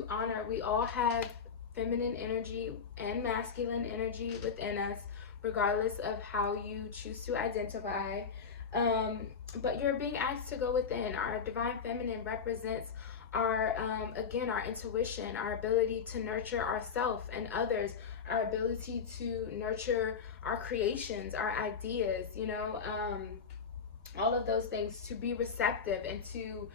honor. We all have feminine energy and masculine energy within us, regardless of how you choose to identify. But you're being asked to go within. Our Divine Feminine represents our, again, our intuition, our ability to nurture ourselves and others, our ability to nurture our creations, our ideas, you know, all of those things, to be receptive and to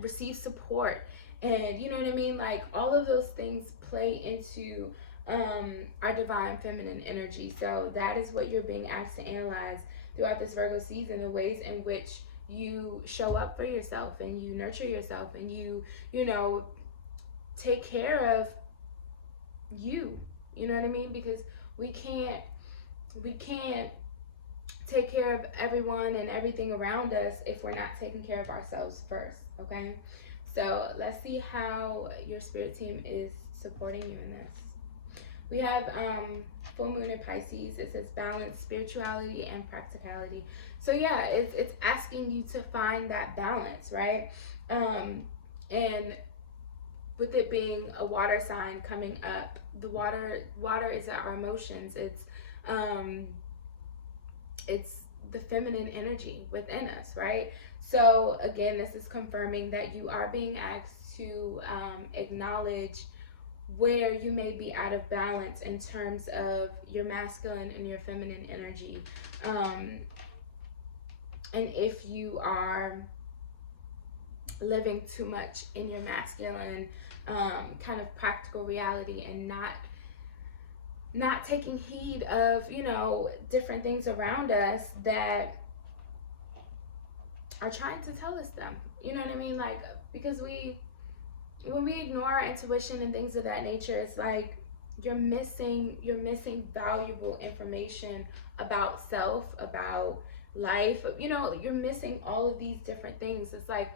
receive support. And you know what I mean? Like, all of those things play into our Divine Feminine energy. So that is what you're being asked to analyze throughout this Virgo season, the ways in which you show up for yourself and you nurture yourself and you know, take care of you. You know what I mean? Because we can't take care of everyone and everything around us if we're not taking care of ourselves first, okay? So let's see how your spirit team is supporting you in this. We have full moon in Pisces. It says balance, spirituality, and practicality. So yeah, it's asking you to find that balance, right? And with it being a water sign coming up, the water is our emotions. It's the feminine energy within us, right? So again, this is confirming that you are being asked to acknowledge where you may be out of balance in terms of your masculine and your feminine energy. And if you are living too much in your masculine kind of practical reality and not taking heed of, you know, different things around us that are trying to tell us them, you know what I mean? Like, because when we ignore our intuition and things of that nature, it's like you're missing valuable information about self, about life. You know, you're missing all of these different things. It's like,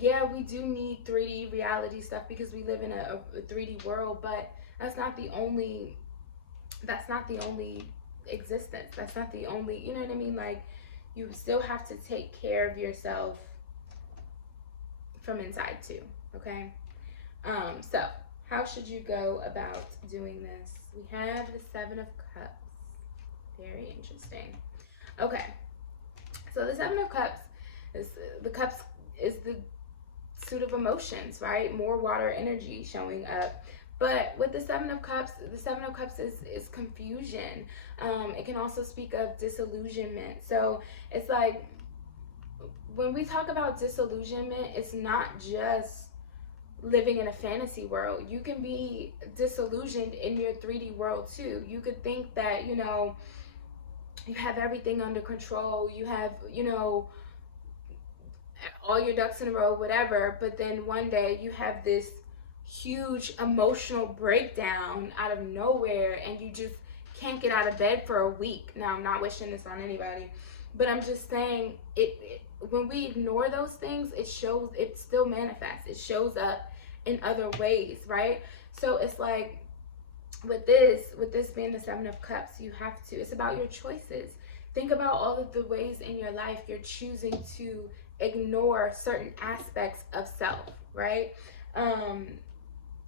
yeah, we do need 3D reality stuff because we live in a 3D world, but that's not the only existence. That's not the only, you know what I mean? Like, you still have to take care of yourself from inside too, okay? So how should you go about doing this? We have the Seven of Cups. Very interesting. Okay, so the Seven of Cups is the suit of emotions, right? More water energy showing up. But with the Seven of Cups is confusion. It can also speak of disillusionment. So it's like, when we talk about disillusionment, it's not just living in a fantasy world. You can be disillusioned in your 3D world too. You could think that, you know, you have everything under control. You have, you know, all your ducks in a row, whatever. But then one day you have this huge emotional breakdown out of nowhere and you just can't get out of bed for a week. Now, I'm not wishing this on anybody, but I'm just saying it when we ignore those things, it still manifests. It shows up in other ways, right? So it's like, with this being the Seven of Cups, it's about your choices. Think about all of the ways in your life you're choosing to ignore certain aspects of self, right?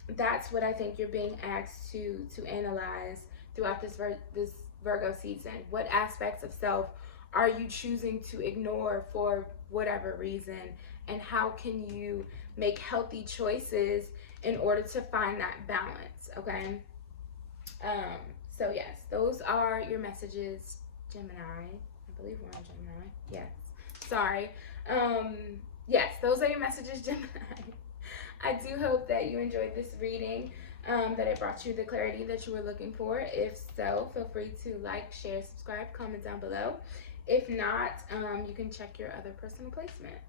That's what I think you're being asked to analyze throughout this Virgo season. What aspects of self are you choosing to ignore for whatever reason? And how can you make healthy choices in order to find that balance, okay? So yes, those are your messages, Gemini. I believe we're on Gemini. Yes. Sorry. Yes, those are your messages, Gemini. I do hope that you enjoyed this reading, that it brought you the clarity that you were looking for. If so, feel free to like, share, subscribe, comment down below. If not, you can check your other personal placements.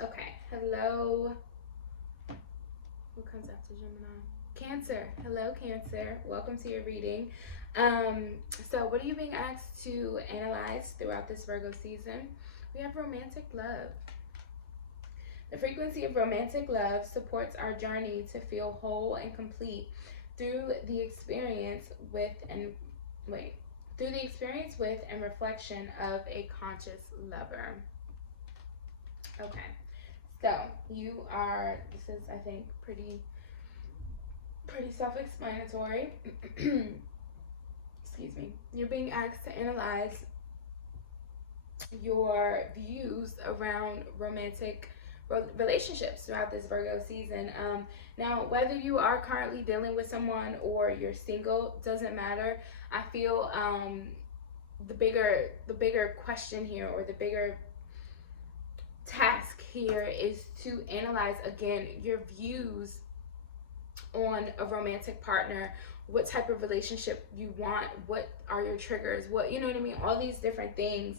Okay, hello. Who comes after Gemini? Cancer. Hello, Cancer. Welcome to your reading. So what are you being asked to analyze throughout this Virgo season? We have romantic love. The frequency of romantic love supports our journey to feel whole and complete through the experience with and reflection of a conscious lover. Okay, so this is, I think, pretty self-explanatory. Excuse me. You're being asked to analyze your views around romantic relationships throughout this Virgo season. Now, whether you are currently dealing with someone or you're single, doesn't matter. I feel the bigger question here, or the bigger task here, is to analyze again your views on a romantic partner. What type of relationship you want, what are your triggers, what, you know what I mean? All these different things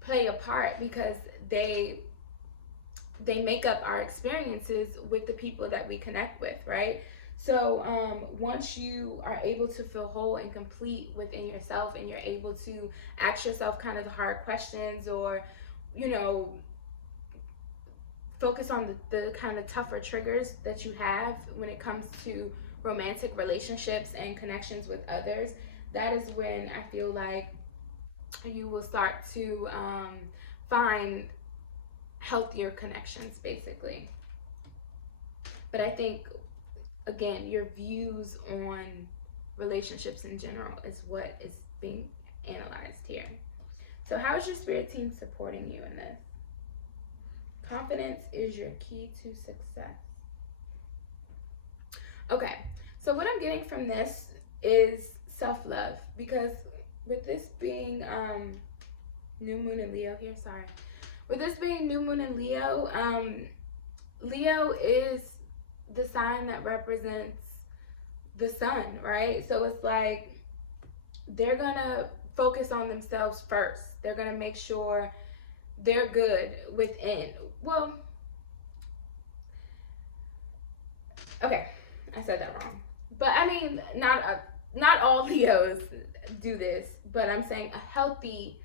play a part because they make up our experiences with the people that we connect with, right? So once you are able to feel whole and complete within yourself, and you're able to ask yourself kind of the hard questions, or, you know, focus on the kind of tougher triggers that you have when it comes to romantic relationships and connections with others, that is when I feel like you will start to find healthier connections, basically. But I think, again, your views on relationships in general is what is being analyzed here. So how is your spirit team supporting you in this? Confidence is your key to success. Okay, so what I'm getting from this is self-love, because with this being new moon in Leo here, with this being new moon in Leo, Leo is the sign that represents the sun, right? So it's like they're gonna focus on themselves first. They're gonna make sure they're good within. Well, okay, I said that wrong. But I mean, not all Leos do this, but I'm saying a healthy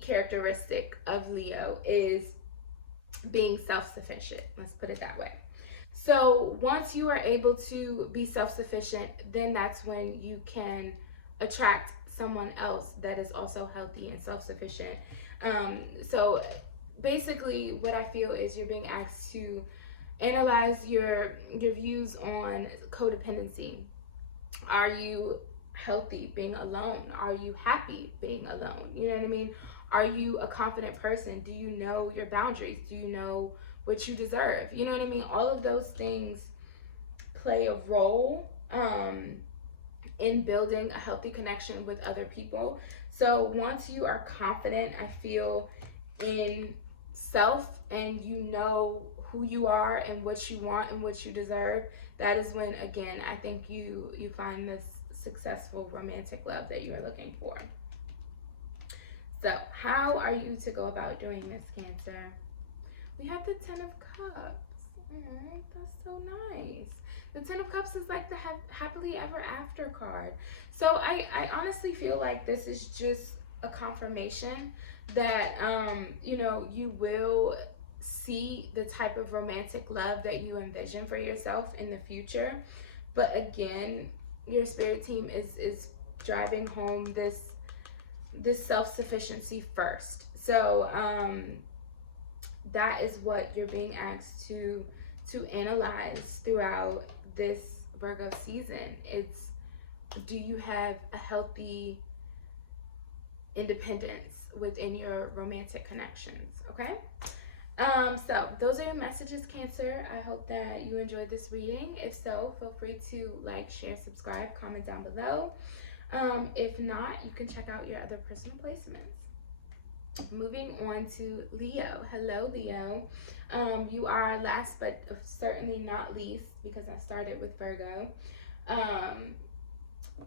characteristic of Leo is being self-sufficient. Let's put it that way. So once you are able to be self-sufficient, then that's when you can attract someone else that is also healthy and self-sufficient. So basically what I feel is you're being asked to analyze your views on codependency. Are you healthy being alone? Are you happy being alone? You know what I mean? Are you a confident person? Do you know your boundaries? Do you know what you deserve? You know what I mean? All of those things play a role in building a healthy connection with other people. So once you are confident, I feel, in self, and you know who you are and what you want and what you deserve, that is when, again, I think you find this successful romantic love that you are looking for. So how are you to go about doing this, Cancer? We have the Ten of Cups. That's so nice. The Ten of Cups is like the happily ever after card. So I honestly feel like this is just a confirmation that, you know, you will see the type of romantic love that you envision for yourself in the future. But again, your spirit team is driving home this self-sufficiency first. So that is what you're being asked to analyze throughout this Virgo season. It's, do you have a healthy independence within your romantic connections? Okay. So those are your messages, Cancer. I hope that you enjoyed this reading. If so, feel free to like, share, subscribe, comment down below. If not, you can check out your other personal placements. Moving on to Leo. Hello, Leo. You are last but certainly not least, because I started with Virgo.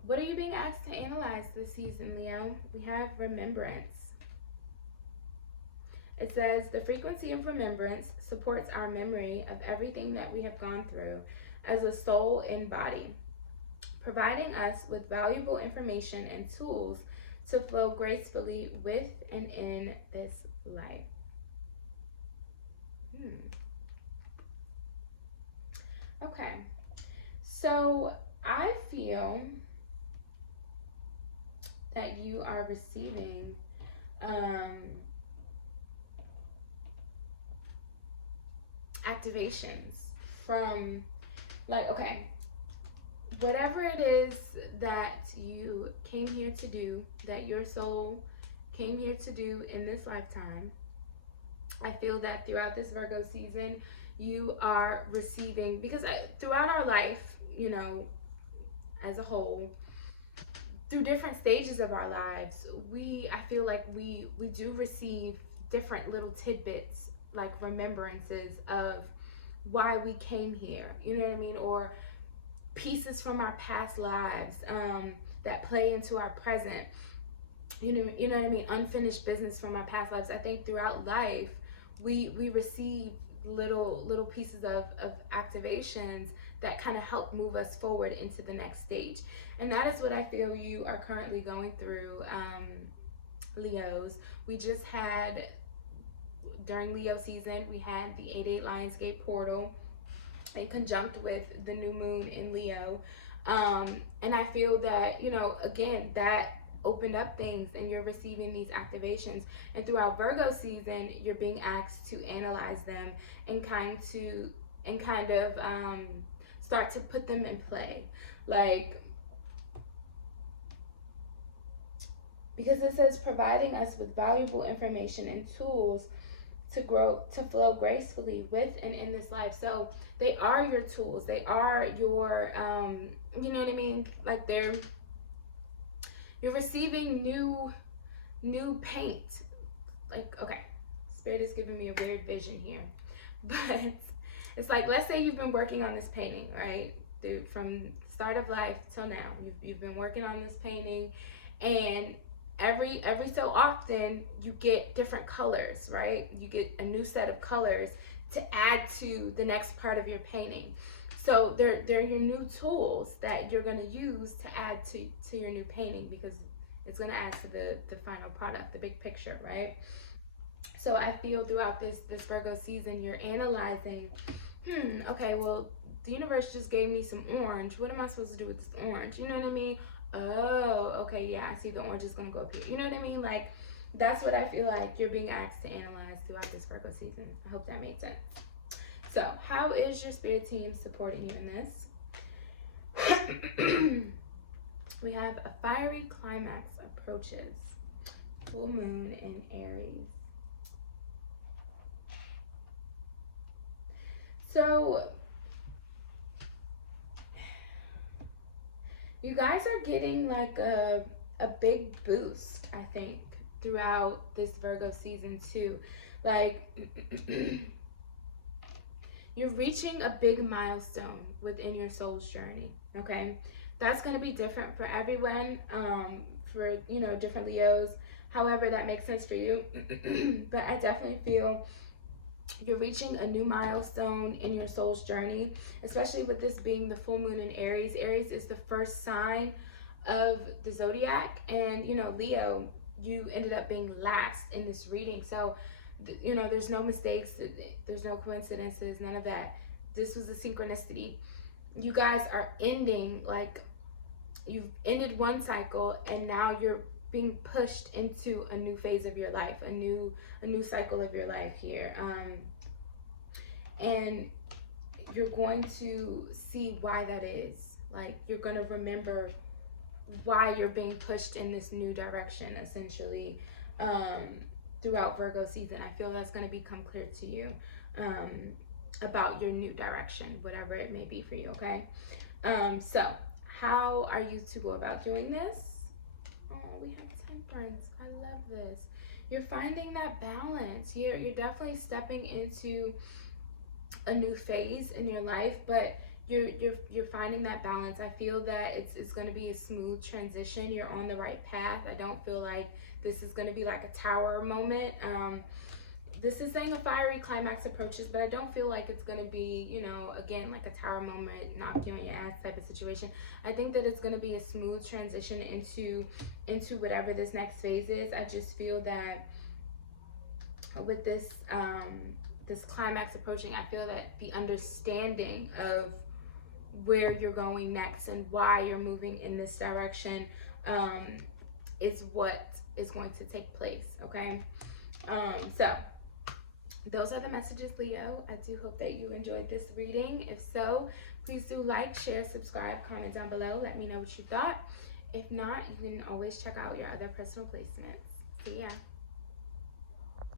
What are you being asked to analyze this season, Leo? We have remembrance. It says, the frequency of remembrance supports our memory of everything that we have gone through as a soul and body, providing us with valuable information and tools to flow gracefully with and in this life. Okay, so I feel that you are receiving activations from, like, okay, whatever it is that you came here to do, that your soul came here to do in this lifetime, I feel that throughout this Virgo season, you are receiving, because throughout our life, you know, as a whole, through different stages of our lives, I feel like we do receive different little tidbits, like remembrances of why we came here, you know what I mean? Or pieces from our past lives that play into our present, you know what I mean? Unfinished business from our past lives. I think throughout life, we receive little pieces of activations that kind of help move us forward into the next stage. And that is what I feel you are currently going through, Leos. We just had, during Leo season, we had the 8/8 Lionsgate portal in conjunct with the new moon in Leo. And I feel that, you know, again, that opened up things and you're receiving these activations. And throughout Virgo season, you're being asked to analyze them and kind of start to put them in play. Like, because it says providing us with valuable information and tools to flow gracefully with and in this life. So they are your tools. They are your, you know what I mean? Like you're receiving new paint. Like, okay, Spirit is giving me a weird vision here, but it's like, let's say you've been working on this painting, right? Dude, from start of life till now, you've been working on this painting, and every so often you get different colors, right? You get a new set of colors to add to the next part of your painting. So they're your new tools that you're going to use to add to your new painting, because it's going to add to the final product, the big picture, right? So I feel throughout this Virgo season, you're analyzing, okay, well, the universe just gave me some orange. What am I supposed to do with this orange? You know what I mean? Oh, okay, yeah, I see the orange is going to go up here. You know what I mean? Like, that's what I feel like you're being asked to analyze throughout this Virgo season. I hope that made sense. So, how is your spirit team supporting you in this? We have a fiery climax approaches. Full moon in Aries. So, You guys are getting like a big boost, I think, throughout this Virgo season too. Like you're reaching a big milestone within your soul's journey, okay? That's going to be different for everyone, for, you know, different Leos, however that makes sense for you. But I definitely feel you're reaching a new milestone in your soul's journey, especially with this being the full moon in Aries. Aries is the first sign of the zodiac, and, you know, Leo, you ended up being last in this reading. So you know, there's no mistakes, there's no coincidences, none of that. This was a synchronicity. You guys are ending, like, you've ended one cycle and now you're being pushed into a new phase of your life, a new cycle of your life here. And you're going to see why that is. Like, you're going to remember why you're being pushed in this new direction, essentially. Throughout Virgo season, I feel that's going to become clear to you, about your new direction, whatever it may be for you, okay? So how are you to go about doing this? Oh, we have Temperance. I love this. You're finding that balance. You're definitely stepping into a new phase in your life, but you're finding that balance. I feel that it's going to be a smooth transition. You're on the right path. I don't feel like this is going to be like a tower moment. This is saying a fiery climax approaches, but I don't feel like it's going to be, you know, again, like a tower moment, knock you on your ass type of situation. I think that it's going to be a smooth transition into whatever this next phase is. I just feel that with this this climax approaching, I feel that the understanding of where you're going next and why you're moving in this direction is what is going to take place, okay? So those are the messages, Leo. I do hope that you enjoyed this reading. If so, please do like, share, subscribe, comment down below. Let me know what you thought. If not, you can always check out your other personal placements. See ya.